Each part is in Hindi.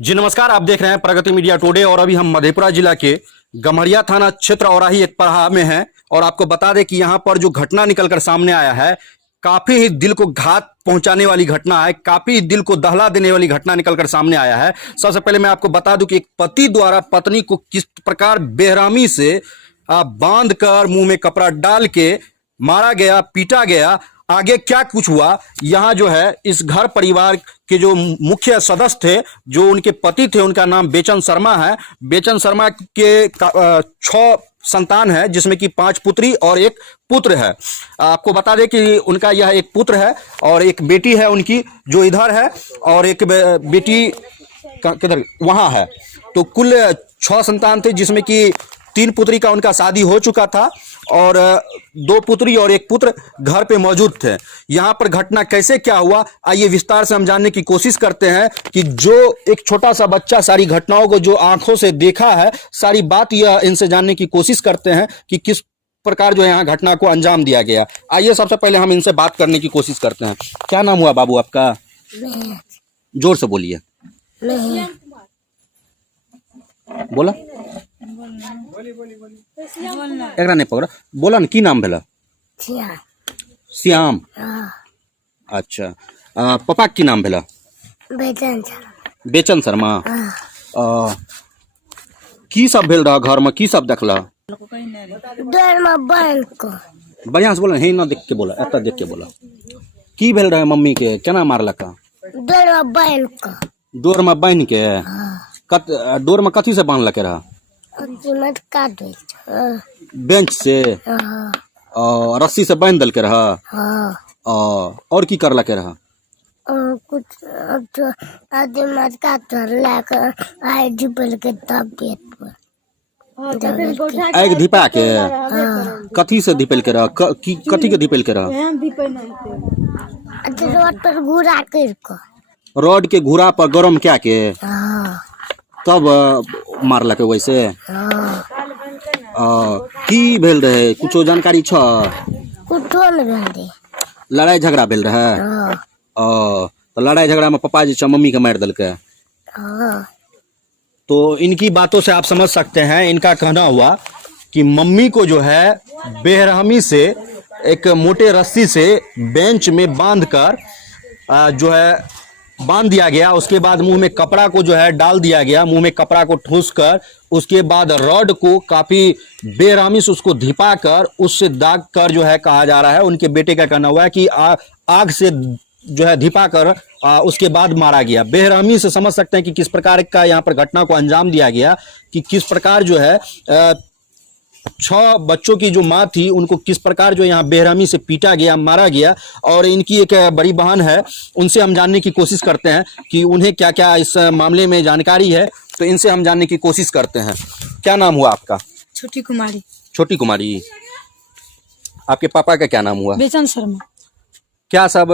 जी नमस्कार, आप देख रहे हैं प्रगति मीडिया टुडे और अभी हम मधेपुरा जिला के गम्हरिया थाना क्षेत्र औराही एक पड़ाव में हैं और आपको बता दें कि यहां पर जो घटना निकलकर सामने आया है काफी ही दिल को घात पहुंचाने वाली घटना है। काफी दिल को दहला देने वाली घटना निकलकर सामने आया है। सबसे पहले मैं आपको बता दूं कि एक पति द्वारा पत्नी को किस प्रकार बेरहमी से बांध कर मुंह में कपड़ा डाल के मारा गया, पीटा गया। आगे क्या कुछ हुआ, यहाँ जो है इस घर परिवार के जो मुख्य सदस्य थे, जो उनके पति थे, उनका नाम बेचन शर्मा है। बेचन शर्मा के 6 संतान है, जिसमें कि 5 पुत्री और 1 पुत्र है। आपको बता दें कि उनका यह एक पुत्र है और एक बेटी है उनकी, जो इधर है, और एक बेटी किधर वहां है। तो कुल 6 संतान थे, जिसमें कि 3 पुत्री का उनका शादी हो चुका था और 2 पुत्री और 1 पुत्र घर पे मौजूद थे। यहाँ पर घटना कैसे क्या हुआ, आइए विस्तार से हम जानने की कोशिश करते हैं कि जो एक छोटा सा बच्चा सारी घटनाओं को जो आंखों से देखा है, सारी बात यह इनसे जानने की कोशिश करते हैं कि किस प्रकार जो है यहाँ घटना को अंजाम दिया गया। आइए सबसे पहले हम इनसे बात करने की कोशिश करते हैं। क्या नाम हुआ बाबू आपका? जोर से बोलिए। बोला एकरा नहीं पकड़ा, बोला न की नाम भेला? श्याम। अच्छा, पापा की नाम भेला? बेचन शर्मा। की सब भेल रहा घर में, की सब देखला? बढ़िया से बोला, हे ना देख के बोला, एता देख के बोला। की भेल रहा मम्मी के, केना मारलका? डोर में बांध के। डोर में कथी से बांधलके रहा? बेंच से रस्सी से बांध दल के रहा। और की करला के रहा? कुछ आग धिपा के। कथी से धिपेल के रहा? कथी के धिपेल के रहा? रोड पर घूरा कर रोड के घूरा पर गरम क्या के तब मारला के वैसे। की भेल रहे, कुछो जानकारी छ? कुछो न भेल। लड़ाई झगड़ा भेल रहे? तो लड़ाई झगड़ा में पापा जी मम्मी के मार दल के। तो इनकी बातों से आप समझ सकते हैं, इनका कहना हुआ कि मम्मी को जो है बेरहमी से एक मोटे रस्सी से बेंच में बांधकर जो है बांध दिया गया। उसके बाद मुंह में कपड़ा को जो है डाल दिया गया, मुंह में कपड़ा को ठूस कर, उसके बाद रॉड को काफी बेरहमी से उसको धिपा कर, उससे दाग कर जो है कहा जा रहा है। उनके बेटे का कहना हुआ है कि आग से जो है धिपा कर उसके बाद मारा गया। बेरहमी से समझ सकते हैं कि किस प्रकार का यहाँ पर घटना को अंजाम दिया गया, कि किस प्रकार जो है 6 बच्चों की जो माँ थी उनको किस प्रकार जो यहाँ बेरहमी से पीटा गया, मारा गया। और इनकी एक बड़ी बहन है, उनसे हम जानने की कोशिश करते हैं कि उन्हें क्या क्या इस मामले में जानकारी है। तो इनसे हम जानने की कोशिश करते हैं। क्या नाम हुआ आपका? छोटी कुमारी। छोटी कुमारी। आपके पापा का क्या नाम हुआ? बेचन शर्मा। क्या सब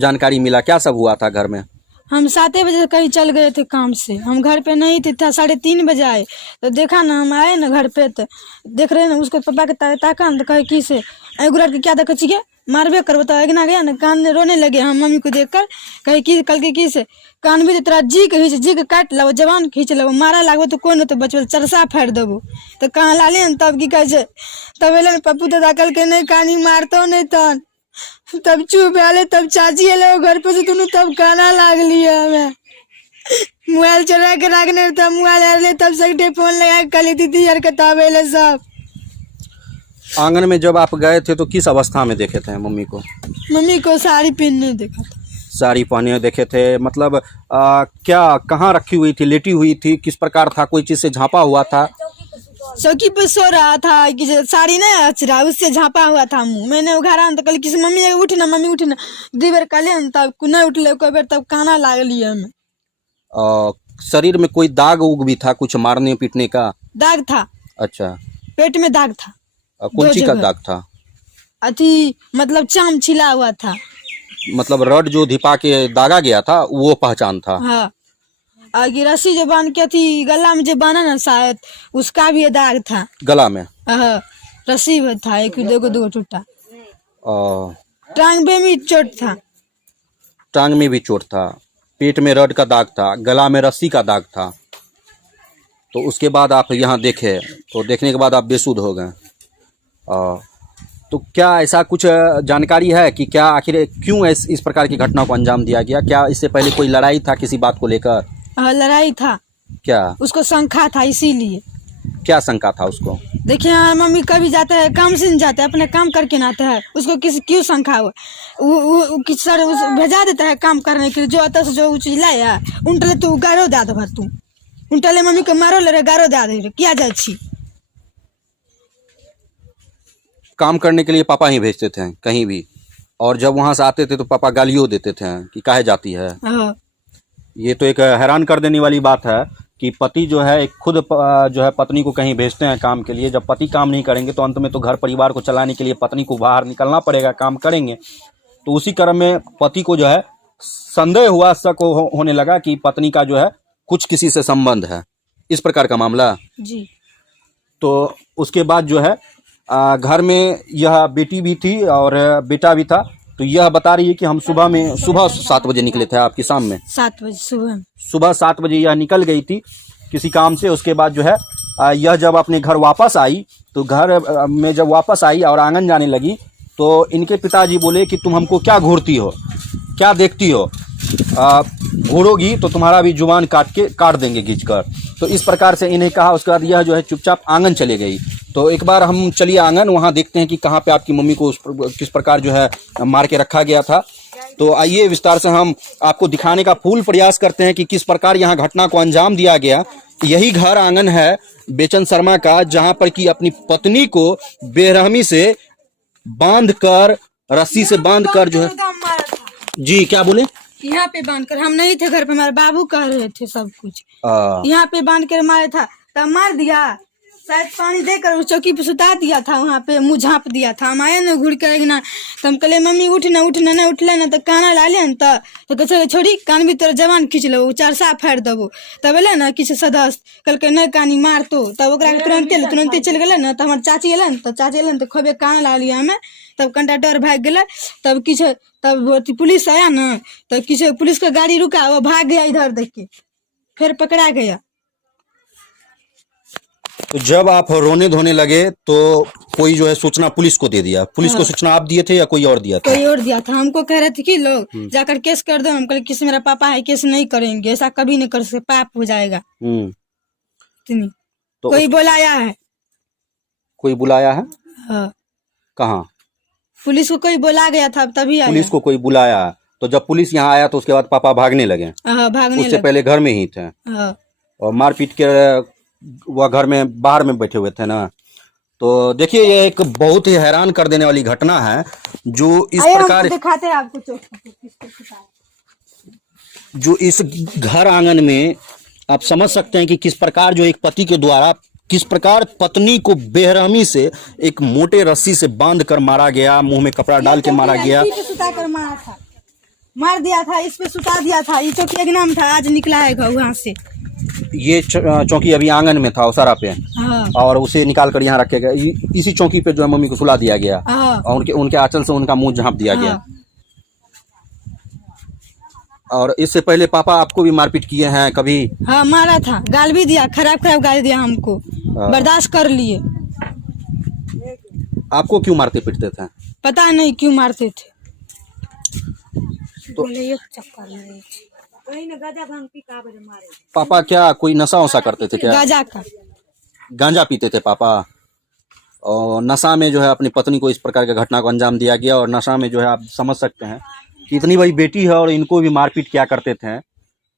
जानकारी मिला, क्या सब हुआ था घर में? हम 7 बजे कहीं चल गए थे काम से, हम घर पे नहीं थे। 3:30 बजे आए तो देखा ना, हम आए ना घर पे तो देख रहे ना उसको पापा के ताका ना, तो कहे की से गुराट के क्या देखो चाहिए, मारबे करबो। तो अगना गया ना, कान रोने लगे हम मम्मी को देखकर। कहे की कल के की से कान भी तेरा जी के काट लो, जवान खींच लो, मारा लागबो तो कौन तो बचल, चरसा फाड़ देबो। तो कहाँ लाले न, तब की कहे तब एल पप्पू दादा कल के नहीं कानी मारतो नहीं तन। तब चुप आले, तब चाची एले घर पे से तुनु, तब काना लागली हमें। मोबाइल चुरा के रखने, तब मोबाइल आले, तब सकते फोन लगा कली दीदी यार किताब एले सब। आंगन में जब आप गए थे तो किस अवस्था में देखे थे मम्मी को? मम्मी को साड़ी पहनने देखा था। साड़ी पहने देखे थे, मतलब क्या कहाँ रखी हुई थी, लेटी हुई थी, किस प्रकार था, कोई चीज से झांपा हुआ था? चौकी पे सो रहा था, कि साड़ी नहीं अचरा उससे झांपा हुआ था मुंह। मैंने उघारा तो कल किसी मम्मी उठ ना, मम्मी उठ ना, 2 बेर कले तब नहीं उठले, कोई बेर तब काना लागली हमें। शरीर में कोई दाग उग भी था, कुछ मारने पीटने का? दाग था। अच्छा, पेट में दाग था। कौन सी का दाग था? अथी मतलब चाम छिला हुआ था। मतलब रड जो धिपा के दागा गया था वो पहचान था? हाँ। आगे रस्सी जो बांध के थी गला में जो बांधा ना, शायद उसका भी दाग था गला में। रस्सी में था, 1-2 टूटा। टांग पे भी चोट था। टांग में भी चोट था। पेट में रड का दाग था, गला में रस्सी का दाग था, तो उसके बाद आप यहाँ देखे, तो देखने के बाद आप बेसुध हो गए। तो क्या ऐसा कुछ जानकारी है कि क्या आखिर क्यों इस प्रकार की घटना को अंजाम दिया गया? क्या इससे पहले कोई लड़ाई था किसी बात को लेकर? लड़ाई था, क्या उसको शंका था, इसीलिए। क्या शंका था उसको? देखिए मम्मी कभी जाता है काम से नहीं जाता है, अपने काम करके ना आता है, उसको किसी क्यों शंका हुआ? वो किसी सर भेजा देता है काम करने के लिए, जो आता से जो चीज लाया उनटले तू गारो दे दे, तू उनटले मम्मी को मारो ले रे, गारो दे दे रे, क्या जाए छी? काम करने के लिए पापा ही भेजते थे कहीं भी, और जब वहां से आते थे तो पापा गालियों देते थे कि काहे जाती है। हाँ। ये तो एक हैरान कर देने वाली बात है कि पति जो है खुद जो है पत्नी को कहीं भेजते हैं काम के लिए। जब पति काम नहीं करेंगे तो अंत में तो घर परिवार को चलाने के लिए पत्नी को बाहर निकलना पड़ेगा, काम करेंगे। तो उसी क्रम में पति को जो है संदेह हुआ, शक होने लगा कि पत्नी का जो है कुछ किसी से संबंध है, इस प्रकार का मामला जी। तो उसके बाद जो है घर में यह बेटी भी थी और बेटा भी था। तो यह बता रही है कि हम सुबह 7 बजे निकले थे, आपकी शाम में 7 बजे सुबह 7 बजे यह निकल गई थी किसी काम से। उसके बाद जो है यह जब अपने घर वापस आई, तो घर में जब वापस आई और आंगन जाने लगी तो इनके पिताजी बोले कि तुम हमको क्या घूरती हो, क्या देखती हो, घूरोगी तो तुम्हारा भी जुबान काट देंगे खींच कर। तो इस प्रकार से इन्हें कहा। उसके बाद यह जो है चुपचाप आंगन चले गई। तो एक बार हम चलिए आंगन, वहाँ देखते हैं कि कहाँ पे आपकी मम्मी को किस प्रकार जो है मार के रखा गया था। तो आइए विस्तार से हम आपको दिखाने का फुल प्रयास करते हैं कि किस प्रकार यहाँ घटना को अंजाम दिया गया। यही घर आंगन है बेचन शर्मा का, जहाँ पर कि अपनी पत्नी को बेरहमी से बांध कर, रस्सी से बांध कर जो है, जी क्या बोले? यहाँ पे बांध कर, हम नहीं थे घर पे, हमारे बाबू कह रहे थे सब कुछ। यहाँ पे बांध कर मारा था, तब मार दिया, शायद पानी देकर उस चौकी पे सुता दिया था, वहाँ पे मुँह झाँप दिया था। हम आए ना घूर कर ना, तो हम कहले मम्मी उठना उठना, ना उठला ना तो काना ला लिया ना, तो कहे छोड़ी कान भी तोरा जवान खींच लो, चरसा फाड़ देबो। तब एल ना किसी सदस्य कहल नहीं कानी मार तो, तब तुरंते चल गए ना। तो हमारे चाची एल तो चाची एल तो खूबे कान ला लिया हमें। तब कंटा डर भाग गया। तब किसी तब पुलिस आया ना, तो किसी पुलिस का गाड़ी रुका, वो भाग गया इधर देख के, फिर पकड़ा गया। तो जब आप रोने धोने लगे तो कोई जो है सूचना पुलिस को दे दिया? पुलिस को सूचना आप दिए थे या कोई और दिया था? कोई और दिया था। हमको कह रहे थे कि लोग जाकर केस कर दो। हम कहे किसी मेरा पापा है, केस नहीं करेंगे, ऐसा कभी नहीं कर सकते, पाप हो जाएगा। तो कोई बुलाया है? कोई बुलाया है? हाँ। कहाँ? पुलिस को कोई बुला गया था, तभी आया। पुलिस को कोई बुलाया, तो जब पुलिस यहाँ आया तो उसके बाद पापा भागने लगे? भागने उससे पहले घर में ही थे और मारपीट के वह घर में बाहर में बैठे हुए थे ना। तो देखिए ये एक बहुत ही हैरान कर देने वाली घटना है जो इस प्रकार दिखाते हैं आपको, जो इस घर आंगन में आप समझ सकते हैं कि किस प्रकार जो एक पति के द्वारा किस प्रकार पत्नी को बेरहमी से एक मोटे रस्सी से बांध कर मारा गया, मुंह में कपड़ा डाल के मारा गया, सुता कर मारा था, मार दिया था, इस पे सुता दिया था। ये चौकी एक नाम था, आज निकला है वहाँ से। ये चौकी अभी आंगन में था उसारा पे। हाँ। और उसे निकाल कर यहाँ रखे गए। इसी चौकी पे जो है मम्मी को सुला दिया गया। हाँ। और उनके आंचल से उनका मुंह झाँप दिया गया। और इससे पहले पापा आपको भी मारपीट किए हैं कभी? हाँ मारा था, गाल भी दिया, खराब गाली दिया हमको। बर्दाश्त कर लिए। आपको क्यों मारते पीटते थे? पता नहीं क्यों मारते थे। तो पापा क्या कोई नशा वशा करते थे क्या? गांजा पीते थे पापा, और नशा में जो है अपनी पत्नी को इस प्रकार की घटना को अंजाम दिया गया। और नशा में जो है आप समझ सकते हैं कि इतनी बड़ी बेटी है और इनको भी मारपीट क्या करते थे।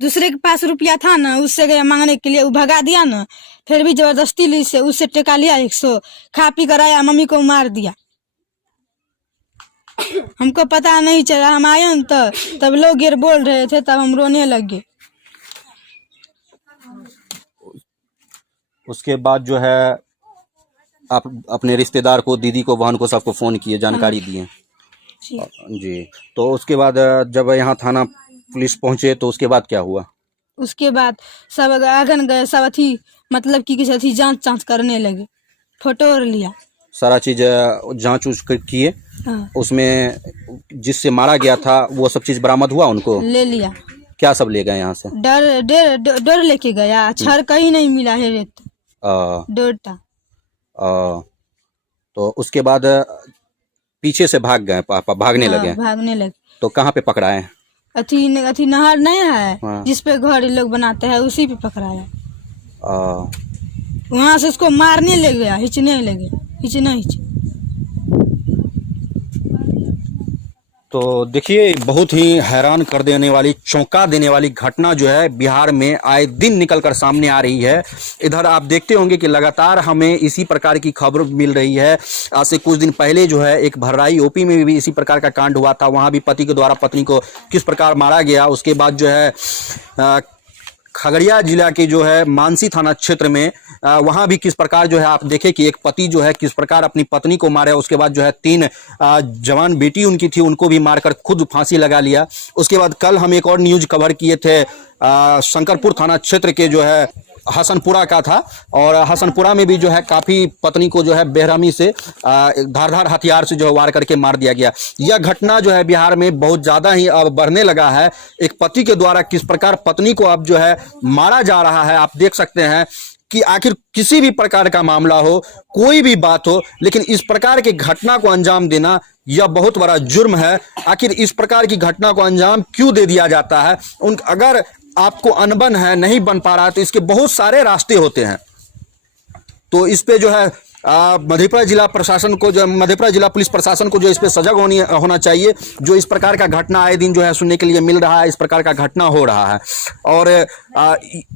दूसरे के पास रुपया था ना, उससे गया मांगने के लिए, वो भगा दिया ना, फिर भी जबरदस्ती ली से उससे टेका लिया 100, खा पी कर आया, मम्मी को मार दिया। हमको पता नहीं चला, हम आए न तब लोग ये बोल रहे थे, तब हम रोने लगे। उसके बाद जो है आप अपने रिश्तेदार को, दीदी को, बहन को, सबको फोन किए, जानकारी दिए? जी। तो उसके बाद जब यहाँ थाना पुलिस पहुंचे तो उसके बाद क्या हुआ? उसके बाद सब आंगन गए, सब अथी मतलब कि अथी जांच करने लगे, फोटो लिया, सारा चीज जांच किए। हाँ। उसमें जिससे मारा गया था वो सब चीज बरामद हुआ, उनको ले लिया। क्या सब ले गए यहाँ से? डर लेके गया, छड़ कहीं नहीं मिला है रेत डोरटा। तो उसके बाद पीछे से भाग गए पापा, भागने लगे? भागने लगे। तो कहाँ पे पकड़ाए? अथी नहर नहीं है हाँ। जिसपे घर लोग बनाते हैं, उसी पे पकड़ाया। आ, वहां से उसको मारने ले गया, हिचने लगे, हिचना हिच। तो देखिए, बहुत ही हैरान कर देने वाली, चौंका देने वाली घटना जो है बिहार में आए दिन निकल कर सामने आ रही है। इधर आप देखते होंगे कि लगातार हमें इसी प्रकार की खबर मिल रही है। आज से कुछ दिन पहले जो है एक भर्राई ओपी में भी इसी प्रकार का कांड हुआ था। वहां भी पति के द्वारा पत्नी को किस प्रकार मारा गया। उसके बाद जो है खगड़िया जिला के जो है मानसी थाना क्षेत्र में वहां भी किस प्रकार जो है आप देखें कि एक पति जो है किस प्रकार अपनी पत्नी को मारे। उसके बाद जो है 3 जवान बेटी उनकी थी, उनको भी मारकर खुद फांसी लगा लिया। उसके बाद कल हम एक और न्यूज कवर किए थे, शंकरपुर थाना क्षेत्र के जो है हसनपुरा का था, और हसनपुरा में भी जो है काफी पत्नी को जो है बेरहमी से धारदार हथियार से जो है वार करके मार दिया गया। यह घटना जो है बिहार में बहुत ज्यादा ही अब बढ़ने लगा है। एक पति के द्वारा किस प्रकार पत्नी को अब जो है मारा जा रहा है, आप देख सकते हैं कि आखिर किसी भी प्रकार का मामला हो, कोई भी बात हो, लेकिन इस प्रकार की घटना को अंजाम देना यह बहुत बड़ा जुर्म है। आखिर इस प्रकार की घटना को अंजाम क्यों दे दिया जाता है? अगर आपको अनबन है, नहीं बन पा रहा है, तो इसके बहुत सारे रास्ते होते हैं। तो इस पे जो है मधेपुरा जिला प्रशासन को, जो मधेपुरा जिला पुलिस प्रशासन को जो इस पे सजग होना चाहिए। जो इस प्रकार का घटना आए दिन जो है सुनने के लिए मिल रहा है, इस प्रकार का घटना हो रहा है, और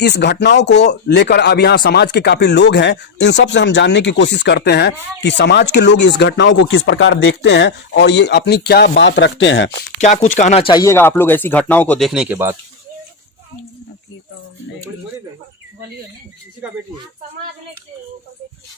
इस घटनाओं को लेकर अब यहाँ समाज के काफी लोग हैं। इन सब से हम जानने की कोशिश करते हैं कि समाज के लोग इस घटनाओं को किस प्रकार देखते हैं और ये अपनी क्या बात रखते हैं। क्या कुछ कहना चाहिएगा आप लोग ऐसी घटनाओं को देखने के बाद?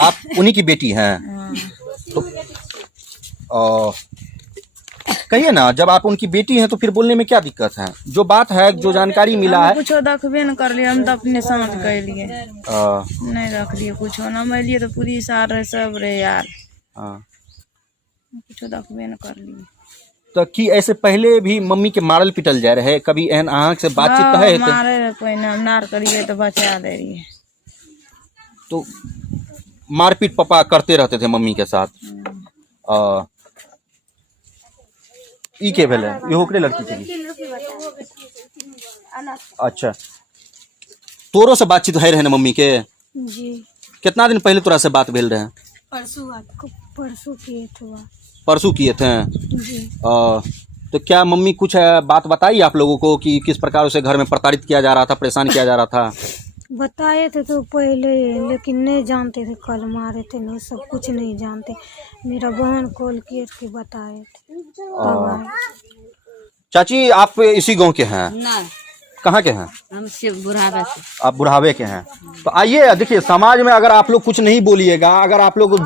आप उन्हीं की बेटी हैं? तो कहिए ना, जब आप उनकी बेटी हैं तो फिर बोलने में क्या दिक्कत है? जो बात है, जो जानकारी मिला है, कुछ रखबे न कर लिए, हम तो अपने समझ के लिए नहीं रख लिए कुछ ना। मैं लिए तो पुलिस आ रहे सब रे यार, कुछ रखबे न कर लिए। तो कि ऐसे पहले भी मम्मी के मारल पिटल जा रहे, कभी एहन आँख से बातचीत है? मारे कोई नार करिए तो बचा दे रही है। तो मारपीट पापा करते रहते थे मम्मी के साथ? ई के भेले ये होकरे लड़की थी? अच्छा, तोरो से बातचीत है रहे ना मम्मी के? जी। कितना दिन पहले तोरा से बात भेल रहे? परसों किए थे। परसों किए थे? जी। तो क्या मम्मी कुछ बात बताई आप लोगों को कि किस प्रकार उसे घर में प्रताड़ित किया जा रहा था, परेशान किया जा रहा था? बताए थे तो पहले, लेकिन नहीं जानते थे कल मारे थे, नहीं सब कुछ नहीं जानते। मेरा बहन कॉल किए थे, बताए थे। चाची आप इसी गांव के हैं? ना, कहाँ के हैं? हम बुढ़ावे से। आप बुढ़ावे के हैं? तो आइए देखिए, समाज में अगर आप लोग कुछ नहीं बोलिएगा, अगर आप लोग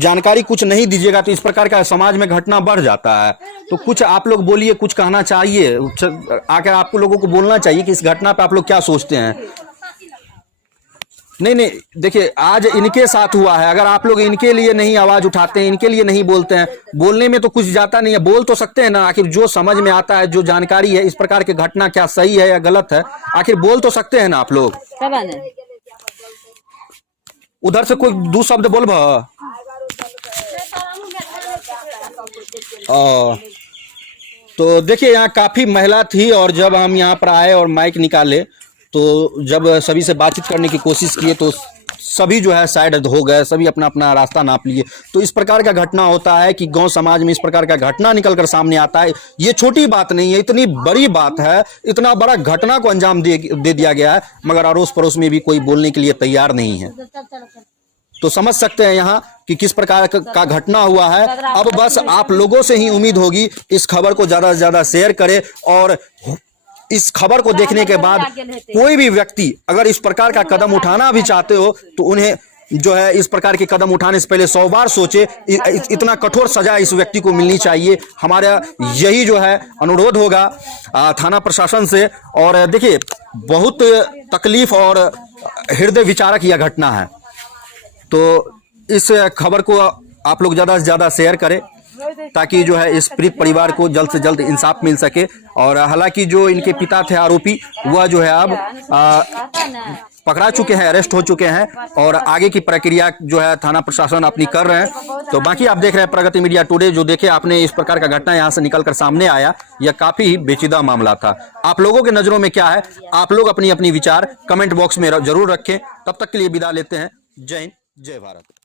जानकारी कुछ नहीं दीजिएगा तो इस प्रकार का समाज में घटना बढ़ जाता है। तो कुछ आप लोग बोलिए, कुछ कहना चाहिए, आकर आप लोगों को बोलना चाहिए कि इस घटना पे आप लोग क्या सोचते हैं। नहीं, देखिए आज इनके साथ हुआ है, अगर आप लोग इनके लिए नहीं आवाज उठाते हैं, इनके लिए नहीं बोलते हैं, बोलने में तो कुछ जाता नहीं है, बोल तो सकते हैं ना। आखिर जो समझ में आता है, जो जानकारी है, इस प्रकार की घटना क्या सही है या गलत है, आखिर बोल तो सकते हैं ना आप लोग। उधर से कोई 2 शब्द बोल तो देखिए यहाँ काफी महिला थी, और जब हम यहाँ पर आए और माइक निकाले तो जब सभी से बातचीत करने की कोशिश किए तो सभी जो है साइड हो गए, सभी अपना अपना रास्ता नाप लिए। तो इस प्रकार का घटना होता है कि गांव समाज में इस प्रकार का घटना निकलकर सामने आता है। ये छोटी बात नहीं है, इतनी बड़ी बात है, इतना बड़ा घटना को अंजाम दे दिया गया है, मगर अड़ोस पड़ोस में भी कोई बोलने के लिए तैयार नहीं है। तो समझ सकते हैं यहाँ कि किस प्रकार का घटना हुआ है। अब बस आप लोगों से ही उम्मीद होगी इस खबर को ज्यादा से ज्यादा शेयर करें, और इस खबर को देखने के बाद कोई भी व्यक्ति अगर इस प्रकार का कदम उठाना भी चाहते हो तो उन्हें जो है इस प्रकार के कदम उठाने से पहले 100 बार सोचे। इतना कठोर सजा इस व्यक्ति को मिलनी चाहिए। हमारा यही जो है अनुरोध होगा थाना प्रशासन से। और देखिए, बहुत तकलीफ और हृदय विचारक यह घटना है। तो इस खबर को आप लोग ज़्यादा से ज़्यादा शेयर करें। ताकि जो है इस पीड़ित परिवार को जल्द से जल्द इंसाफ मिल सके। और हालांकि जो इनके पिता थे आरोपी, वह जो है अब पकड़ा चुके हैं, अरेस्ट हो चुके हैं और आगे की प्रक्रिया जो है थाना प्रशासन अपनी कर रहे हैं। तो बाकी आप देख रहे हैं प्रगति मीडिया टुडे। जो देखे आपने इस प्रकार का घटना यहां से निकलकर सामने आया, यह काफी ही पेचीदा मामला था। आप लोगों के नजरों में क्या है, आप लोग अपनी अपनी विचार कमेंट बॉक्स में जरूर रखें। तब तक के लिए विदा लेते हैं। जय हिंद, जय भारत।